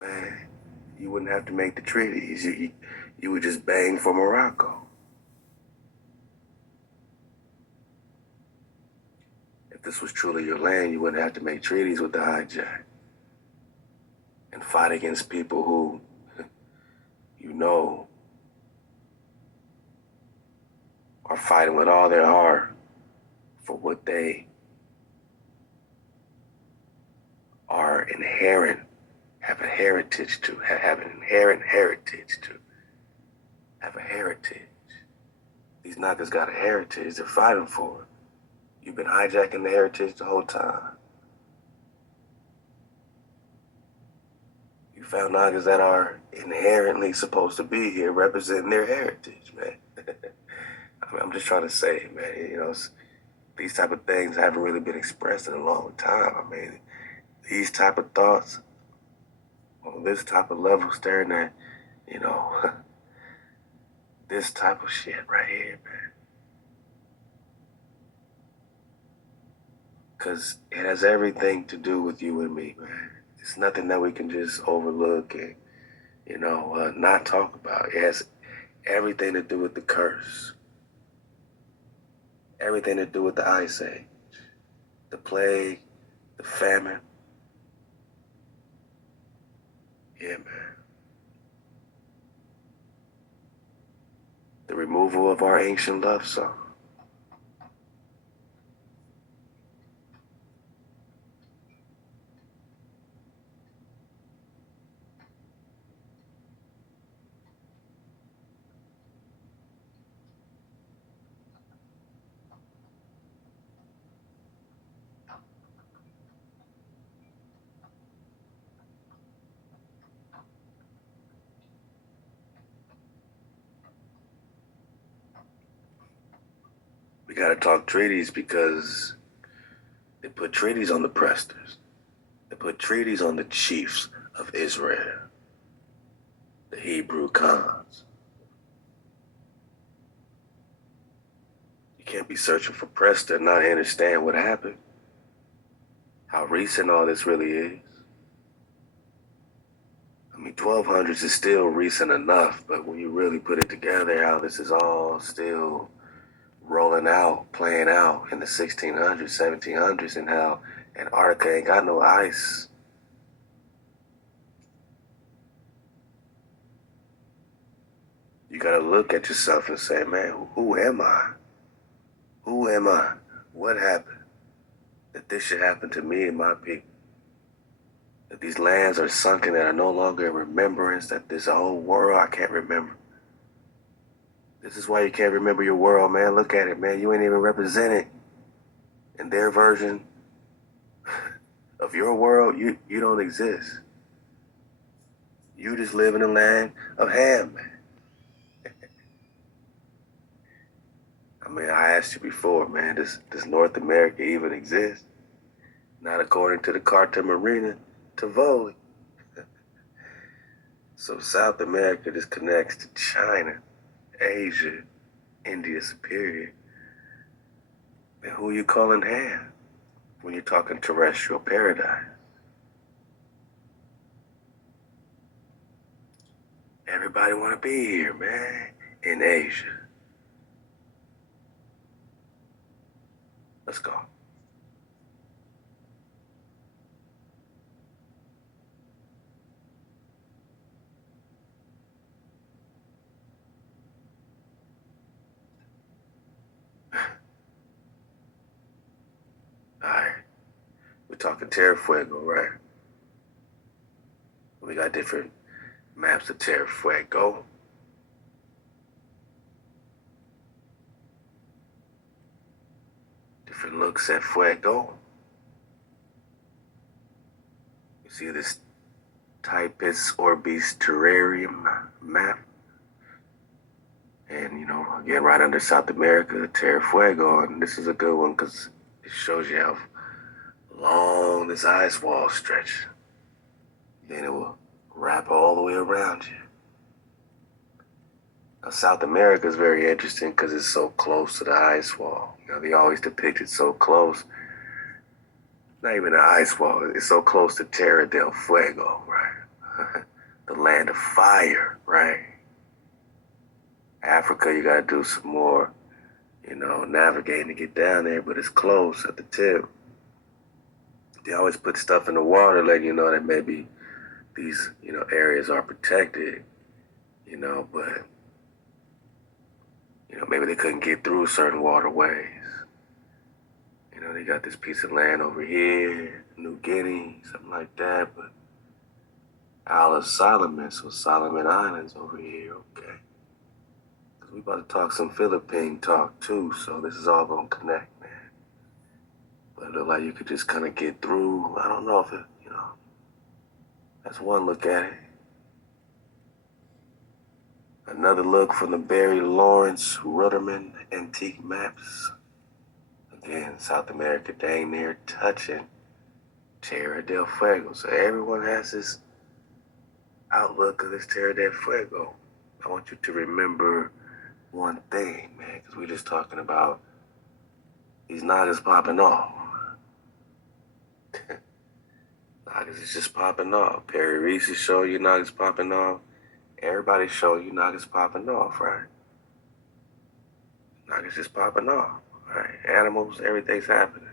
man, you wouldn't have to make the treaties. You would just bang for Morocco. If this was truly your land, you wouldn't have to make treaties with the hijack and fight against people who, you know, are fighting with all their heart for what they are inherent, have a heritage to, have an inherent heritage to, have a heritage. These knockers got a heritage they're fighting for. You've been hijacking the heritage the whole time. You found knockers that are inherently supposed to be here representing their heritage, man. I'm just trying to say, man, these type of things haven't really been expressed in a long time. I mean, these type of thoughts on this type of level staring at, you know, this type of shit right here, man. Because it has everything to do with you and me, man. It's nothing that we can just overlook and, not talk about. It has everything to do with the curse, everything to do with the Ice Age, the plague, the famine. Yeah, man. The removal of our ancient love song. We got to talk treaties because they put treaties on the Presters. They put treaties on the chiefs of Israel, the Hebrew Khans. You can't be searching for Presta and not understand what happened, how recent all this really is. I mean, 1200s is still recent enough, but when you really put it together, how this is all still rolling out, playing out in the 1600s, 1700s, and how Antarctica ain't got no ice. You gotta look at yourself and say, man, who am I? Who am I? What happened? That this should happen to me and my people. That these lands are sunken that are no longer in remembrance, that there's a whole world I can't remember. This is why you can't remember your world, man. Look at it, man. You ain't even represented in their version of your world. You don't exist. You just live in the land of Ham, man. I mean, I asked you before, man, does North America even exist? Not according to the Carta Marina Tivoli. So South America just connects to China, Asia, India Superior. And who you calling Ham when you're talking terrestrial paradise? Everybody want to be here, man, in Asia. Let's go. All right, we're talking Terra Fuego, right? We got different maps of Terra Fuego. Different looks at Fuego. You see this Typus Orbis Terrarium map. And, again, right under South America, Terra Fuego. And this is a good one because it shows you how long this ice wall stretches. Then it will wrap all the way around you. Now, South America is very interesting because it's so close to the ice wall. They always depict it so close. Not even the ice wall. It's so close to Terra del Fuego, right? land of fire, right? Africa, you gotta do some more, navigating to get down there, but it's close at the tip. They always put stuff in the water letting you know that maybe these, areas are protected, but, maybe they couldn't get through certain waterways. They got this piece of land over here, New Guinea, something like that, but Isle of Solomon, so Solomon Islands over here, okay. Because we about to talk some Philippine talk too, so this is all gonna connect, man. But it looked like you could just kind of get through. I don't know if it, that's one look at it. Another look from the Barry Lawrence Rudderman Antique Maps. Again, South America dang near touching Terra del Fuego. So everyone has this outlook of this Terra del Fuego. I want you to remember one thing, man, because we're just talking about these niggas popping off. Niggas is just popping off. Perry Reese is showing you niggas popping off. Everybody's showing you niggas popping off, right? Niggas just popping off, right? Animals, everything's happening.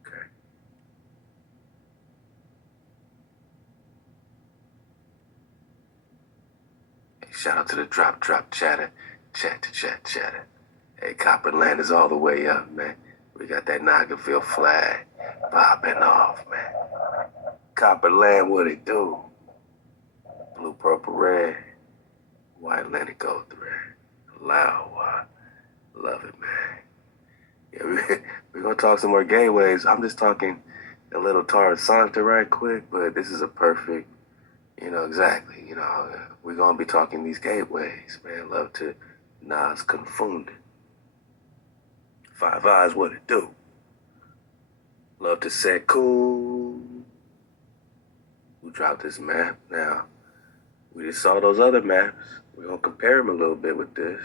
Okay. Hey, shout out to the drop chatter. Chatter. Hey, Copperland is all the way up, man. We got that Nagarville flag popping off, man. Copperland, what it do? Blue, purple, red, white Atlantic gold thread. Loud, love it, man. Yeah, we're gonna talk some more gateways. I'm just talking a little Terra Sancta right quick, but this is a perfect, exactly. We're gonna be talking these gateways, man. Love to Nas Confunded. Five Eyes, what it do? Love to set cool. Who dropped this map? Now, we just saw those other maps. We're gonna compare them a little bit with this.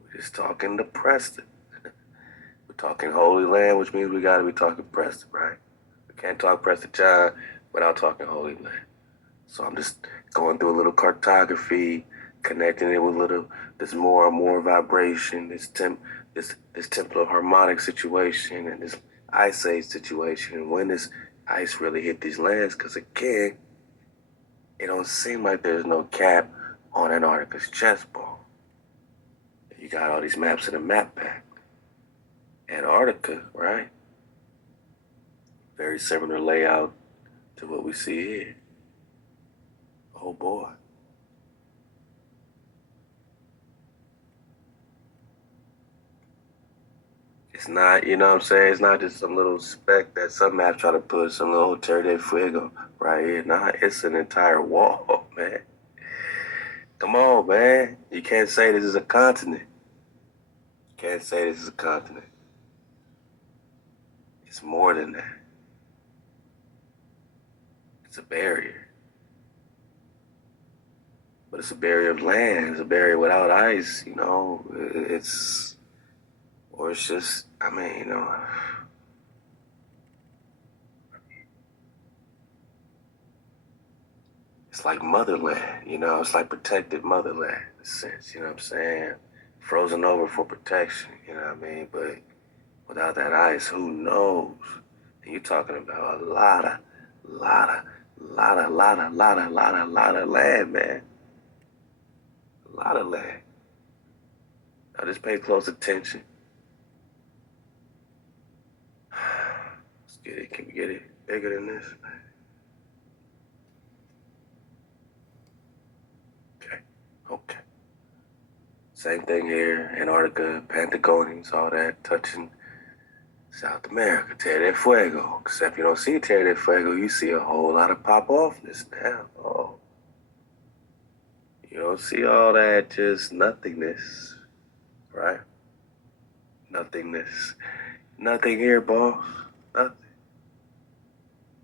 We're just talking the Preston. We're talking Holy Land, which means we gotta be talking Preston, right? We can't talk Preston John without talking Holy Land. So I'm just going through a little cartography, connecting it with this more and more vibration, this temporal harmonic situation, and this ice age situation, and when this ice really hit these lands, because again, it don't seem like there's no cap on Antarctica's chessboard. You got all these maps in a map pack. Antarctica, right? Very similar layout to what we see here. Oh boy. It's not, you know what I'm saying? It's not just some little speck that some maps try to put, some little Terra del Fuego right here. Nah, it's an entire wall, man. Come on, man. You can't say this is a continent. Can't say this is a continent. It's more than that. It's a barrier. But it's a barrier of land. It's a barrier without ice, It's, or it's just, it's like motherland, It's like protected motherland in a sense, you know what I'm saying? Frozen over for protection, you know what I mean? But without that ice, who knows? And you're talking about a lot of land, man. A lot of land. Now just pay close attention. Let's get it. Can we get it bigger than this? Okay. Same thing here. Antarctica, Patagonia, all that touching South America, Terra del Fuego. Except you don't see Terra del Fuego, you see a whole lot of pop-offness now. Oh. You don't see all that just nothingness, right? Nothingness. Nothing here, boss. Nothing.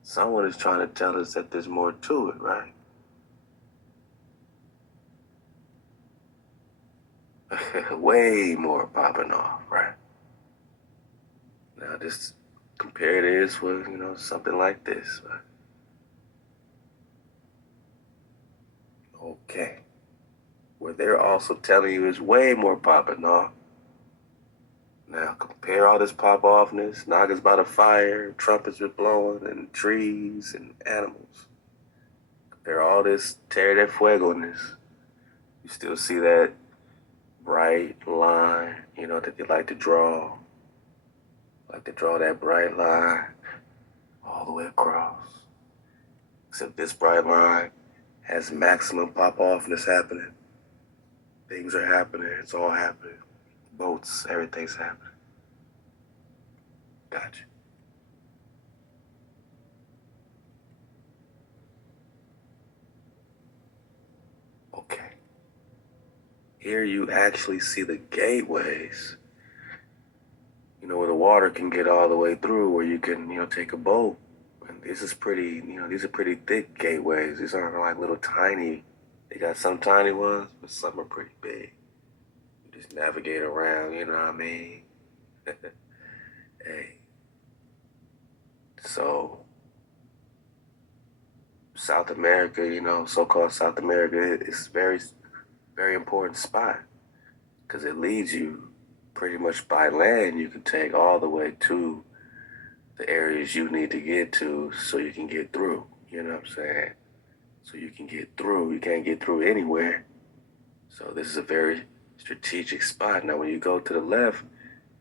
Someone is trying to tell us that there's more to it, right? Way more popping off, right? Now just compare this with, something like this. Right? Okay. Where they're also telling you is way more popping off. Now compare all this pop offness, Nagas by the fire, trumpets are blowing, and trees and animals. Compare all this Terra de Fuego-ness. You still see that bright line, that they like to draw. Like to draw that bright line all the way across. Except this bright line has maximum pop offness happening. Things are happening. It's all happening. Boats, everything's happening. Gotcha. Okay. Here you actually see the gateways, where the water can get all the way through, where you can, take a boat. And this is pretty, these are pretty thick gateways. These aren't like little tiny. They got some tiny ones, but some are pretty big. You just navigate around, you know what I mean? Hey, so South America, so-called South America, it's very, very important spot because it leads you pretty much by land. You can take all the way to the areas you need to get to so you can get through. You know what I'm saying? So you can get through. You can't get through anywhere. So this is a very strategic spot. Now, when you go to the left,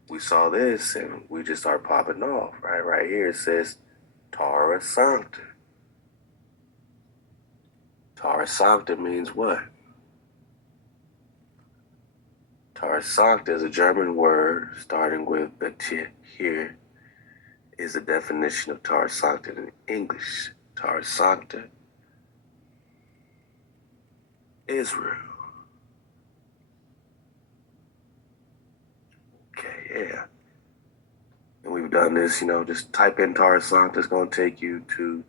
we saw this and we just start popping off. Right here it says Terra Sancta. Terra Sancta means what? Terra Sancta is a German word starting with the T. Here is the definition of Terra Sancta in English. Terra Sancta, Israel. Okay, yeah. And we've done this, just type in Terra Sancta. It's going to take you to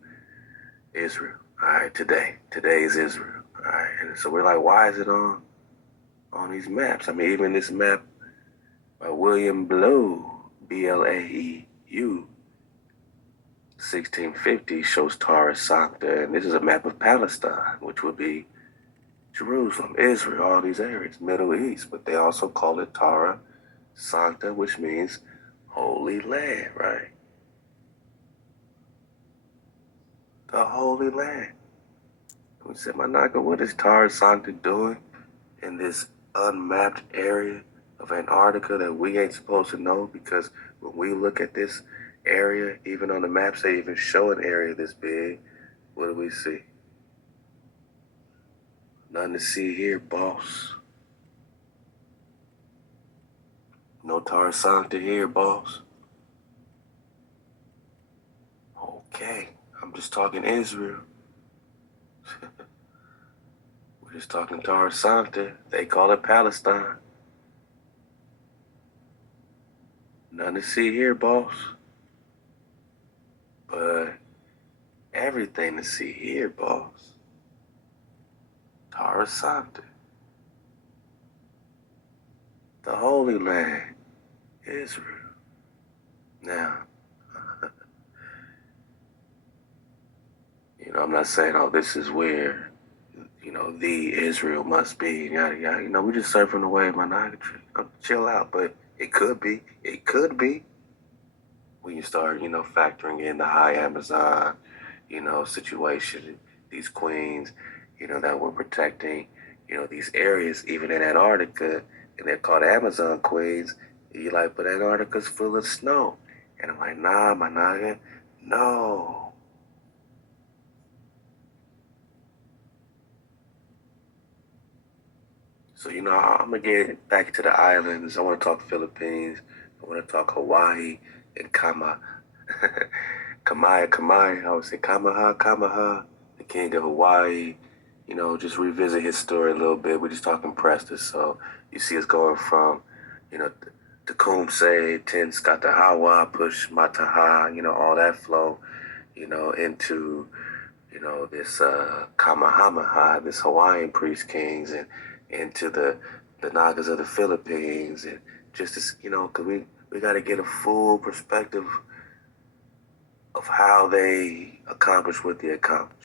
Israel. All right, today. Today is Israel. All right, and so we're like, why is it on these maps? I mean, even this map by William Blue, Blaeu, 1650 shows Terra Sancta, and this is a map of Palestine, which would be Jerusalem, Israel, all these areas, Middle East, but they also call it Terra Sancta, which means Holy Land, right? The Holy Land. We said, Manaka, what is Terra Sancta doing in this unmapped area of Antarctica that we ain't supposed to know? Because when we look at this area, even on the maps, they even show an area this big. What do we see? Nothing to see here, boss. No Terra Sancta here, boss. Okay, I'm just talking Israel. We're just talking Terra Sancta. They call it Palestine. Nothing to see here, boss. But everything to see here, boss. Terra Sancta. The Holy Land, Israel. Now, I'm not saying, oh, this is where, the Israel must be, yada, yada. We're just surfing away, man. Chill out, but it could be. It could be. When you start, factoring in the high Amazon, situation, these queens, that were protecting, these areas, even in Antarctica, and they're called Amazon queens. You're like, but Antarctica's full of snow. And I'm like, nah, my naga, no. So, I'm going to get back to the islands. I want to talk Philippines. I want to talk Hawaii and Kamaya. I would say Kamaha, the king of Hawaii. Just revisit his story a little bit. We're just talking Preston. So you see us going from, Tecumseh, Ten Skatahawa, Push Mataha, all that flow, into this Kamahamaha, this Hawaiian priest kings, and into the Nagas of the Philippines, and just to, because we got to get a full perspective of how they accomplished what they accomplished.